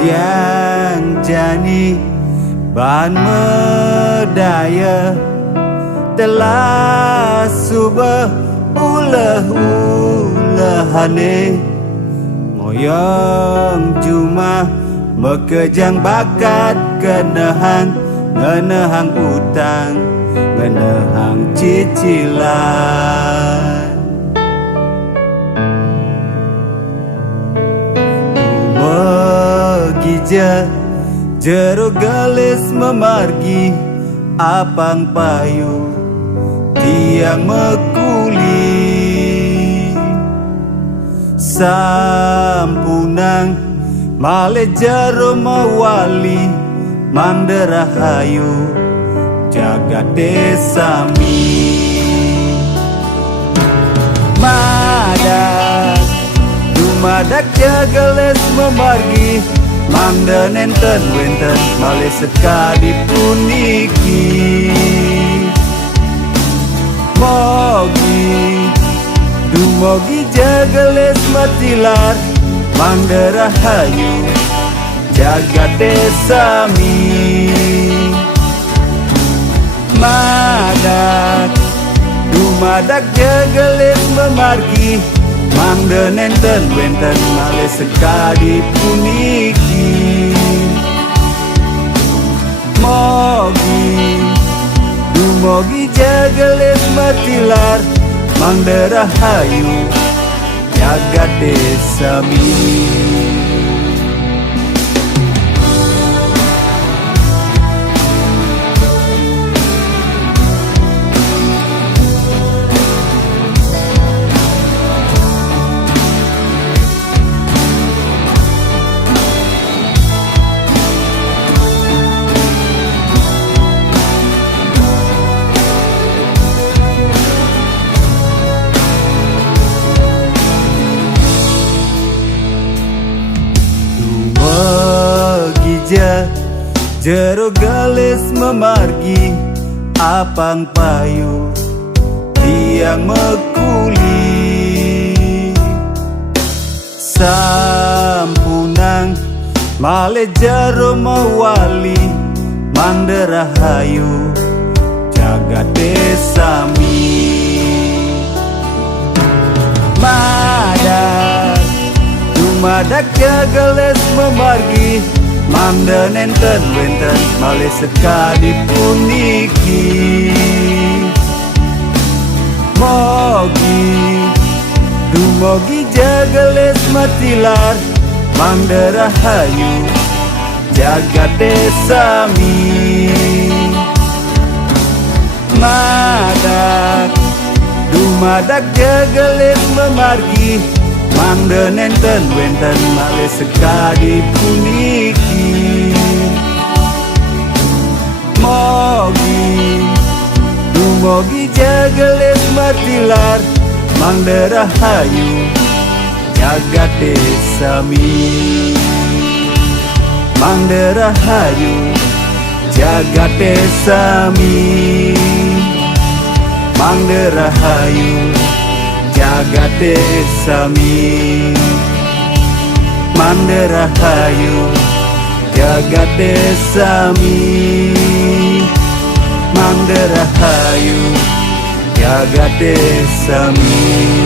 Tiang jani ban medaya telah subah ulah-ulahane moyong cuma mekejang bakat kenehang ngenehang utang ngenehang cicilan megija jeruk gelis memargi apang payu tiang mekuli sampunang male jarum mawali manderahayu jagat desami madak dumadak jageles memargi manda nenten wenten male sekali puniki mogi dumogi jageles matilar manderahayu jagat desami madak dumadak jageles memargi manda nenten wenten male sekali puniki mogi dumogi jageles matilar manderahayu jagat desami jeruk gelis memargi apang payu tiang mekuli sampunang male jarum mawali manderahayu jagat desami madak dumadak jageles memargi manda nenten wenten male sekali puniki mogi dumogi jageles matilar manderahayu jagat desami madak dumadak jageles memargi manda nenten wenten male sekali puniki mogi dumogi jageles matilar manderahayu jagat desami manderahayu jagat desami manderahayu jagat desami manderahayu jagat desami manderahayu jagat desami.